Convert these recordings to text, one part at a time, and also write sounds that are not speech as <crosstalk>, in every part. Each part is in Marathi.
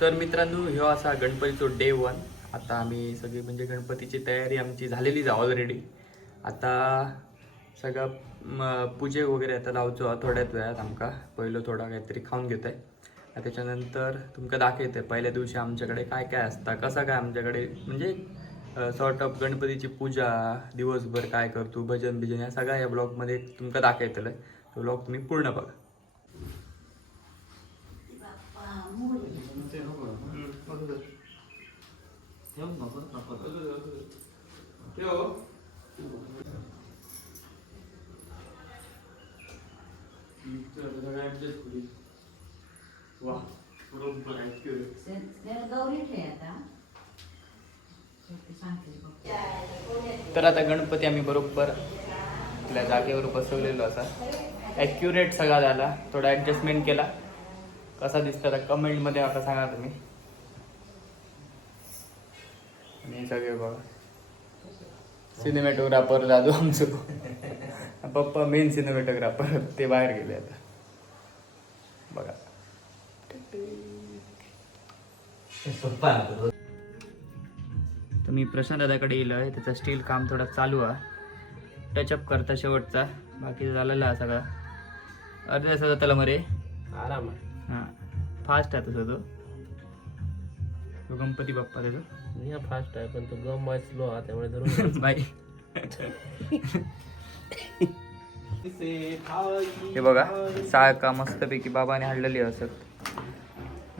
तर मित्रांनो ह्यो असा गणपतीचो डे वन आता आम्ही सगळी म्हणजे गणपतीची तयारी आमची झालेलीच आहे ऑलरेडी आता सगळं पूजे वगैरे आता लावचो हा थोड्याच वेळात आमका. पहिलं थोडा काहीतरी खाऊन घेत आहे त्याच्यानंतर तुमका दाखवते पहिल्या दिवशी आमच्याकडे काय काय असतं कसं काय आमच्याकडे म्हणजे सॉर्ट ऑफ गणपतीची पूजा दिवसभर काय करतो भजन बिजन या सगळ्या या ब्लॉगमध्ये तुमका दाखवतलं तो ब्लॉग तुम्ही पूर्ण बघा. गौरी ठे आता सांगते बघ. तर आता गणपती आम्ही बरोबर आपल्या जागेवर बसवलेलो असा ॲक्युरेट सगळा झाला. थोडा ॲडजस्टमेंट केला. कसा दिसतो आता? कमेंटमध्ये आता सांगा तुम्ही. आणि सगळे बघा. सिनेमॅटोग्राफर दादू आमचं. <laughs> पप्पा मेन सिनेमॅटोग्राफर ते बाहेर गेले आता. बघा. तर मी प्रशांत दादाकडे येलो आहे त्याचा स्टील काम थोडा चालू आहे. टचअप करता शेवटचा. बाकी झालेला आहे सगळा. अर्ध्या तासाचा त्याला मरे आराम हां. फास्ट आहे तसं तो. तो गणपती बाप्पा त्याचा. मी फास्ट आहे पण तो गम वाईज स्लो आहे त्यामुळे धरून <laughs> बाई. हे बघा साळका मस्तपैकी बाबाने हाडलेली असत.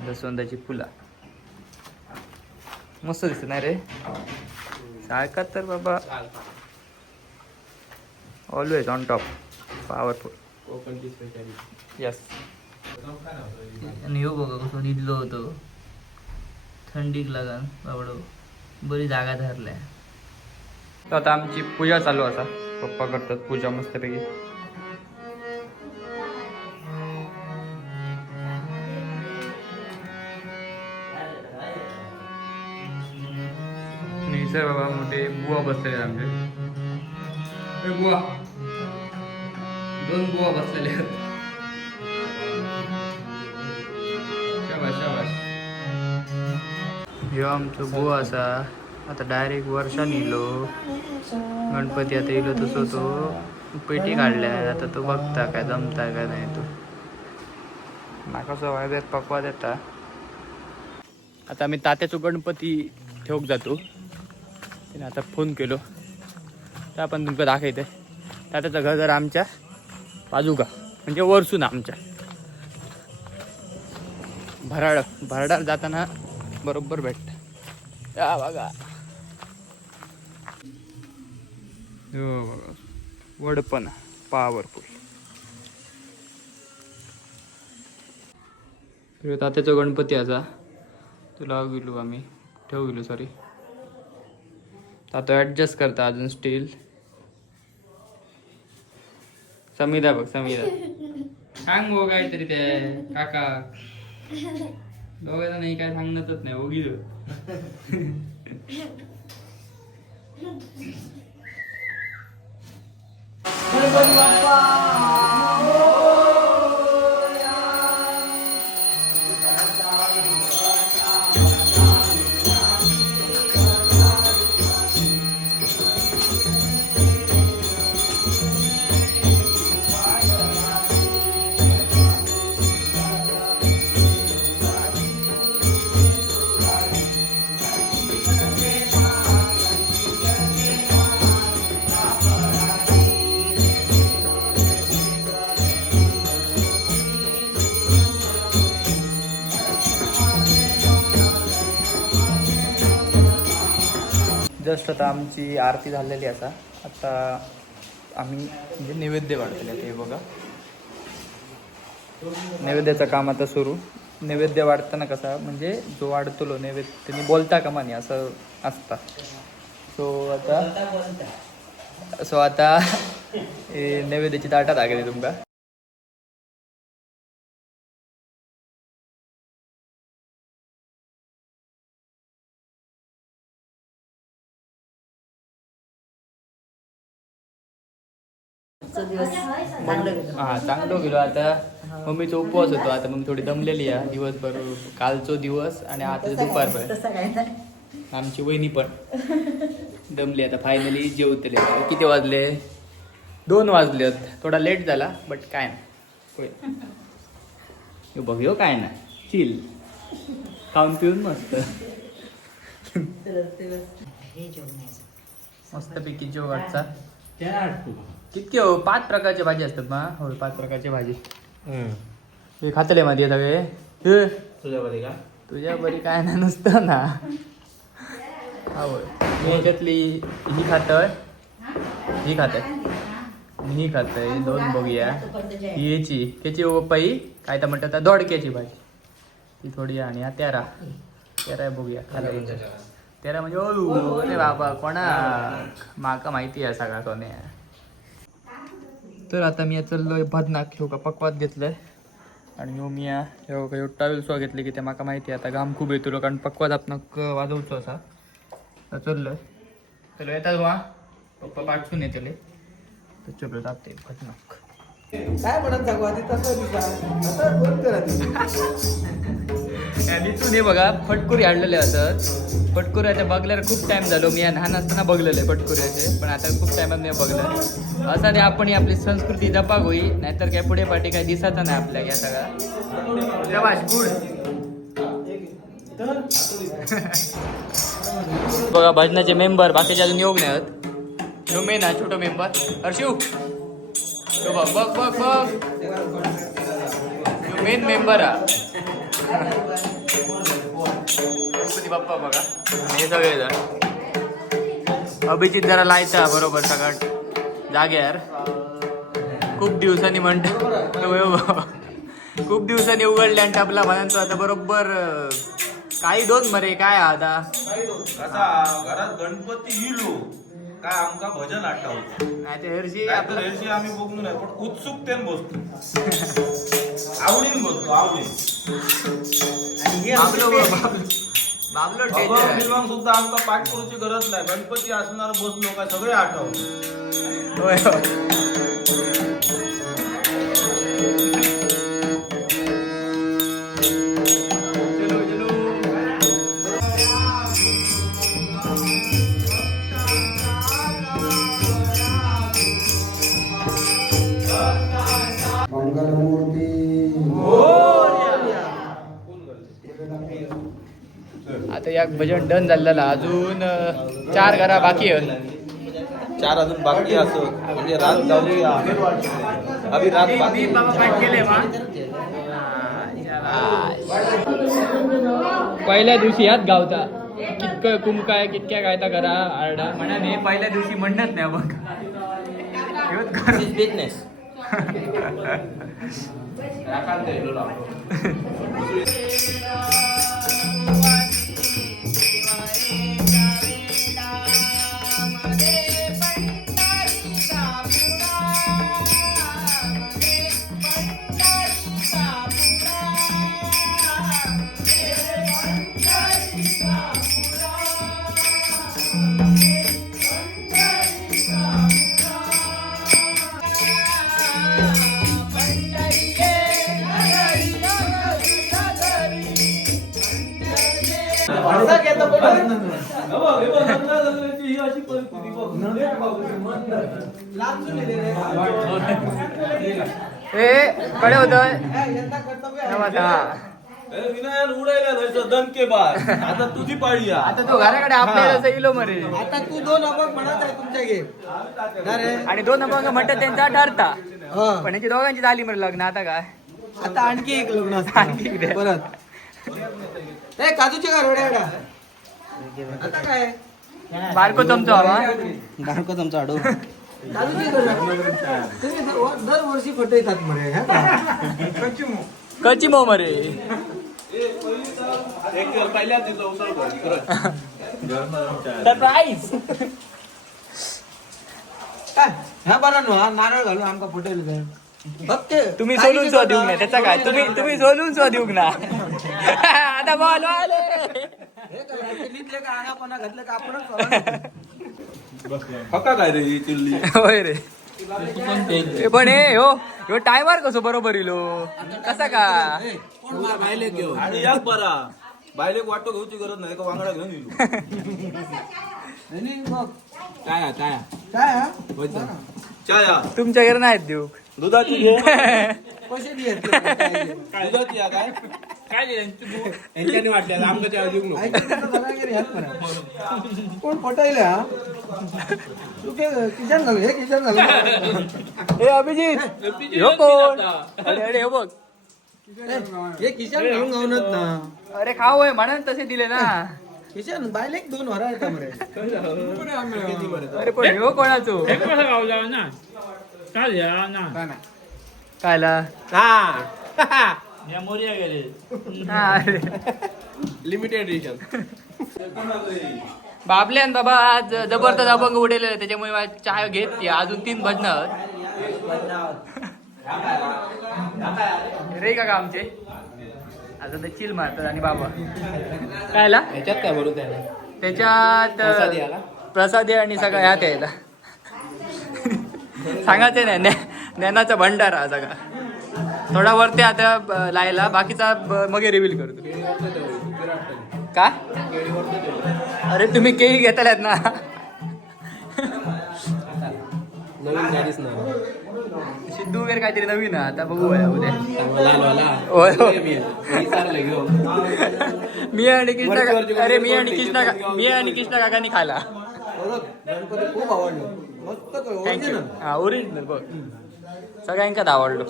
दसवंदाची फुला. मस्त दिसत नाही रे? साळका तर बाबा? ऑलवेज ऑन टॉप पॉवरफुल कोकणची स्पेशालिटी यस आणि ह्यो बघा कसं निधलो होतो. थंडीक लागन बाबडो. बरी जागा धरल्या. तर आता आमची पूजा चालू असा. पप्पा करतात पूजा मस्तपैकी. सर बाबा मोठे बुवा बसलेले आमचे. बुवा. दोन बुवा बसलेले आहेत. ह्यो आमचो बुवा आसा. आता डायरेक्ट वर्षान येयलो. गणपती आता येयलो तसो तो. पेटी काढल्या आता तो बघता काय जमता काय नाही तो. म्हाका सवाय वायब्यात पकवा देता आता आम्ही तात्याचो गणपती ठेवक जातो. त्याने आता फोन केलो. तर आपण तुमकां दाखयते. तात्याचं घर जर आमच्या बाजूका. म्हणजे वरसून आमच्या. भराड भराडार जाताना बरोबर भेटत या बघा. हो बघा. वडपण पॉवरफुल तात्याचो गणपती असा तुला गेलो आम्ही. ठेवू गेलो सॉरी आता ॲडजस्ट करता अजून स्टील समिधा बघ समिधा <laughs> सांग गो काहीतरी ते काका. <laughs> दोघांना नाही काय सांगणारच नाही ओगी जस्ट आता आमची आरती झालेली असा आता. आम्ही म्हणजे नैवेद्य वाढलेले ते बघा. नैवेद्याचं काम आता सुरू. नैवेद्य वाढताना कसा म्हणजे जो वाढतलो नैवेद्य त्यांनी बोलता का माने असं असता. सो आता सो आता हे नैवेद्याची ताटात आगेली तुमका. दिवस. चांगलं गेलो. हा चांगलो गेलो. आता मम्मीचा उपवास होतो. आता मम्मी थोडी दमलेली आहे. दिवसभर कालचो दिवस आणि आता दुपार पण तसं काय नाही. आमची वहिनी पण. दमली आता. फायनली जेवतले. किती वाजले? दोन वाजले होत थोडा लेट झाला बट काय नाही. होईल. बघ ह्यो काय नाही. चिल खाऊन पिऊन मस्त. तर दिवस हे जेवण यायचं मस्तपैकी जेवणचा कितके हो पाच प्रकारच्या भाजी असतात मा होय पाच प्रकारची भाजी. हे खातले मध्ये सगळे हे. तुझ्यामध्ये का? तुझ्या बरी काय नाही नुसतं ना. हा होय. मी ह्याच्यातली ही खातय. ही खातय. ही खातय. दोन बघूया. ही याची. त्याची पई काय तर म्हणतात दोडक्याची भाजी. ती थोडी आणि हा तेरा. तेरा बघूया. खायला तेरा म्हणजे ओळू. अरे बाबा कोणा माका माहिती आहे सगळा कोणे तर आता मी चाललोय भदनाक ह्यो का पकवात घेतलंय. आणि ह्यो मी ह्यो ह्यो टावेल सुद्धा घेतले की ते माका माहिती आहे. आता घाम खूप येतो कारण पकवात आपण वाजवचो असा. तर चलो येतात हो, वा पप्पा पाठसून येतले तर चलो जाते भदनाक काय म्हणत सांगू आधी तसं दिसा दिसून हे बघा फटकुरी आणलेले असत फटकुऱ्याच्या बघल्यावर खूप टाइम झालो. मी लहान असताना बघलेले फटकुऱ्याचे पण आता खूप टाइमात मी बघलं. असं ते आपण ही आपली संस्कृती जपाक होई नाहीतर काय पुढे पाठी काय दिसायचा नाही आपल्या या सगळा <laughs> बघा भजनाचे मेंबर बाकीचे अजून योग नाही आहेत ह्यो मेन आहे छोटो मेंबर हर्षू. ह्यो बघ बघ बघ बघ. मेन मेंबर हा गणपती बाप्पा बघा. हे सगळे जण. अभिजित जरा लायता बरोबर सगळं. जाग्यार खूप दिवसांनी म्हणतो खूप दिवसांनी उघडले आणि आपला म्हणतो आता बरोबर काही दोन मरे काय आता? घरात गणपती इलो. काय आमका भजन आठवत. नाही ते हरशी आपलं आम्ही बघून नाही पण उत्सुकतेन बसतो. आवडीन बसतो आवडीन. आणि हे आमचे बाबलो अभंग बिभंग सुद्धा आमका पाठ करूची गरज नाही. गणपती असणार बसलो काय सगळे आठवत होय होय. चलो चलो मंगलमूर्ती आता या भजन डन झालेला अजून चार घरा बाकी आहेत. चार अजून बाकी असत म्हणजे रात अभि रात बाकी पहिल्या दिवशी याच गावचा कितकं कुमकाय कितक्या गायता करा आरडा. म्हणाने पहिल्या दिवशी म्हणत नाही बघ. बिझनेस <laughs> <laughs> असा ए कडे होत काय दणके बाद. आता तुझी पाळी आहे. आता तो घराकडे आपल्याला इलो मरे. आता तू दोन अभंग म्हणत आहे तुमच्या आणि दोन म्हणतात त्यांचा ठरता. हा. पण यांची दोघांची झाली मरे लग्न आता काय? आता आणखी एक लग्न आणखी. परत. ए काजूचे का? आता काय? बारको तुमचा हवा बारकोच आमचा आडो काजूचे का रोड्या? तुम्ही दर- दरवर्षी फटवतात म्हणे हा का? कची मो मरे. सरप्राईज? ह्या बरं ना नारळ घालून आमका फक्त तुम्ही सोलून सुद्धा. देऊक नाही त्याचा काय तुम्ही तुम्ही सोलून सुद्धा देऊक ना <laughs> आता बॉल हे <laughs> काय, रे ही चिल्ली? होय रे. ए, पण हे हो ह्यो टायमार कसो बरोबर इलो कसा का? आणि याच बरा. बायलेक वाटो घेऊची गरज नाही का वांगडा घेऊन येऊ आणि मग काय काय काय हा? चाया तुमच्या घरी नाहीत देऊ. दुधाची घे. <laughs> पैसे दे काय काय यांच्यानी वाटलं आमचं त्या अजून नको. कोण पटायला हा? तू काय किचन झालं हे किचन झालं. ए अभिजित ह्यो कोण? अरे अरे हे बघ. हे किचन घालून गावनच ना अरे खाऊ आहे म्हणून तसे दिले ना. किचन बायले एक दोन वरा येतात मरे अरे पण ह्यो कोणाचो? कायला? हा, <laughs> अरे. लिमिटेड एडिशन बाबल्यान बाबा आज जबरदस्त अभंग उडेल त्याच्यामुळे चहा घेत ती. अजून तीन भजन रे काका आमचे. आता ते चिल मारतात आणि बाबा. कायला? ह्याच्यात काय बोलू त्याने? त्याच्यात प्रसादी आला? प्रसादी आणि सगळं ह्यात यायला. सांगायचं नाही ज्ञा- ज्ञानाचा भंडारा हा सगळा. थोडा वरती आता ब- लायला. बाकीचा ब- मग रिव्हील करतो. का? अरे तुम्ही केळी घेतल्यात ना. नवीन गाडीच ना सिद्धू वगैरे काहीतरी नवीन आहे. आता बघू उद्या. होय, होय. मी आणि कृष्णा का- अरे मी आणि कृष्णा का- मी आणि कृष्णा काकांनी खाला खूप आवडलं. मस्त. हा ओरिजिनल बघ. सगळ्यांकाच आवडलो.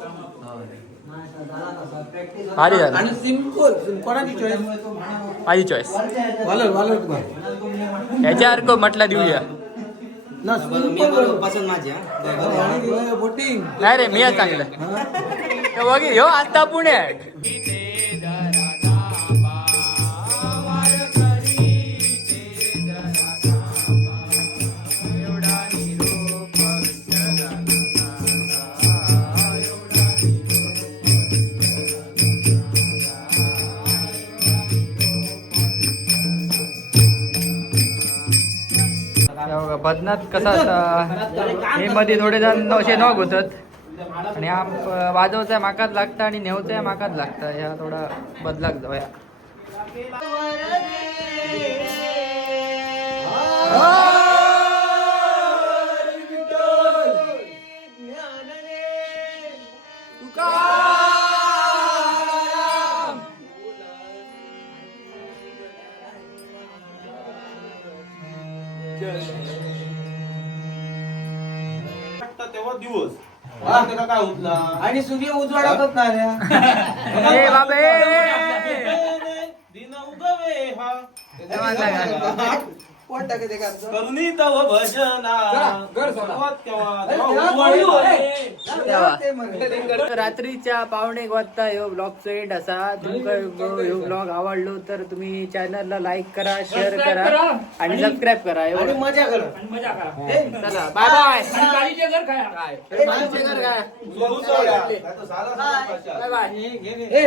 भारी झालं. आणि सिंपल कोणाची चॉईस माझी चॉईस वालर वालर तुम्हाला ह्याच्यासारखं म्हटलं देऊया? ना सिंपल पसंत माझी बोटिंग नाही रे मी चांगलं. बघ ह्यो आता पुण्यात बदनात कसा असता? हे मध्ये थोडे जण असे नॉक होतात. आणि हा वाजवचा वाजवचाय माकात लागता आणि नेवचा माकात लागता. ह्या थोडा बदलाक जाऊया दिवस. त्याला काय उठला आणि सूर्य उजवाडातच ना रे <laughs> ए बाबे <laughs> दिन उगवे हा. का आमचं? करुणी तव भजना घर सोडा. तेव्हा तेव्हा तेव्हा. तेव्हा. ते. रात्रीच्या पावणे एक वाजता ह्यो ब्लॉगचो एंड असा. तुमका ह्यो ब्लॉग आवडलो तर तुम्ही चॅनलला लाईक करा शेअर करा आणि सबस्क्राईब करा आणि एवढं मजा करा. चला बाय बाय. काय. बाय. बाय ए,